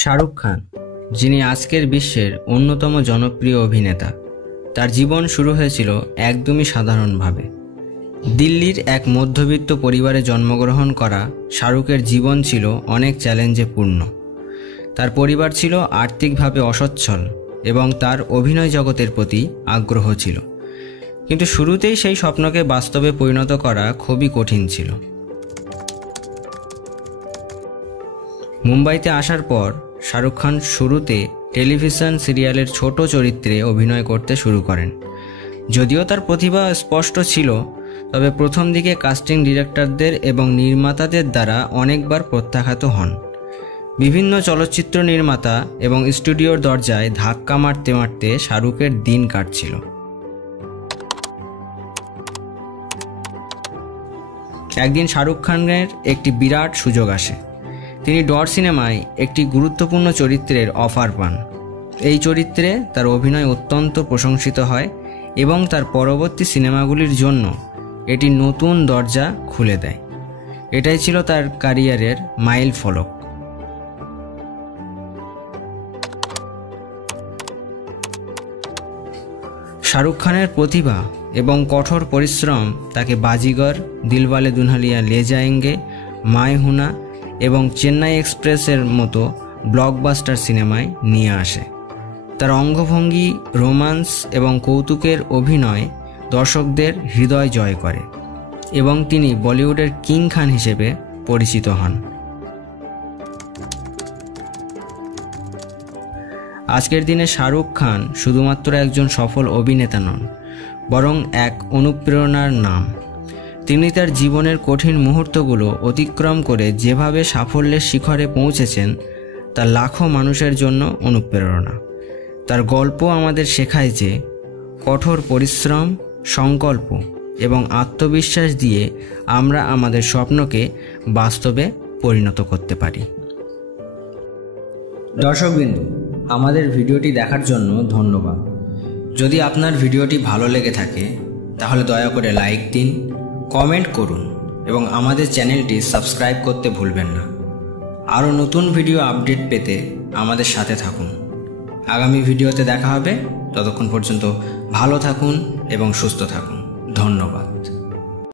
শাহরুখ খান, যিনি আজকের বিশ্বের অন্যতম জনপ্রিয় অভিনেতা, তার জীবন শুরু হয়েছিল একদমই সাধারণভাবে। দিল্লির এক মধ্যবিত্ত পরিবারে জন্মগ্রহণ করা শাহরুখের জীবন ছিল অনেক চ্যালেঞ্জে পূর্ণ। তার পরিবার ছিল আর্থিকভাবে অসচ্ছল এবং তার অভিনয় জগতের প্রতি আগ্রহ ছিল, কিন্তু শুরুতেই সেই স্বপ্নকে বাস্তবে পরিণত করা খুবই কঠিন ছিল। মুম্বাইতে আসার পর শাহরুখ খান শুরুতে টেলিভিশন সিরিয়ালের ছোট চরিত্রে অভিনয় করতে শুরু করেন। যদিও তার প্রতিভা স্পষ্ট ছিল, তবে প্রথম দিকে কাস্টিং ডিরেক্টরদের এবং নির্মাতাদের দ্বারা অনেকবার প্রত্যাখ্যাত হন। বিভিন্ন চলচ্চিত্র নির্মাতা এবং স্টুডিওর দরজায় ধাক্কা মারতে মারতে শাহরুখের দিন কাটছিল। একদিন শাহরুখ খানের একটি বিরাট সুযোগ আসে। তিনি ডর সিনেমায় একটি গুরুত্বপূর্ণ চরিত্রের অফার পান। এই চরিত্রে তার অভিনয় অত্যন্ত প্রশংসিত হয় এবং তার পরবর্তী সিনেমাগুলির জন্য এটি নতুন দরজা খুলে দেয়। এটাই ছিল তার ক্যারিয়ারের মাইল ফলক। শাহরুখ খানের প্রতিভা এবং কঠোর পরিশ্রম তাকে বাজিগর, দিলওয়ালে দুলহানিয়া লে জায়েঙ্গে, মায় হুনা এবং চেন্নাই এক্সপ্রেসের মতো ব্লকবাস্টার সিনেমায় নিয়ে আসে। তার অঙ্গভঙ্গি, রোমান্স এবং কৌতুকের অভিনয় দর্শকদের হৃদয় জয় করে এবং তিনি বলিউডের কিং খান হিসেবে পরিচিত হন। আজকের দিনে শাহরুখ খান শুধুমাত্র একজন সফল অভিনেতা নন, বরং এক অনুপ্রেরণার নাম। তিনি তার জীবনের কঠিন মুহূর্তগুলো অতিক্রম করে যেভাবে সাফল্যের শিখরে পৌঁছেছেন, তা লাখো মানুষের জন্য অনুপ্রেরণা। তার গল্প আমাদের শেখায় যে কঠোর পরিশ্রম, সংকল্প এবং আত্মবিশ্বাস দিয়ে আমরা আমাদের স্বপ্নকে বাস্তবে পরিণত করতে পারি। দর্শকবৃন্দ, আমাদের ভিডিওটি দেখার জন্য ধন্যবাদ। যদি আপনার ভিডিওটি ভালো লেগে থাকে তাহলে দয়া করে লাইক দিন, কমেন্ট করুন এবং আমাদের চ্যানেলটি সাবস্ক্রাইব করতে ভুলবেন না। আরও নতুন ভিডিও আপডেট পেতে আমাদের সাথে থাকুন। আগামী ভিডিওতে দেখা হবে। ততক্ষণ পর্যন্ত ভালো থাকুন এবং সুস্থ থাকুন। ধন্যবাদ।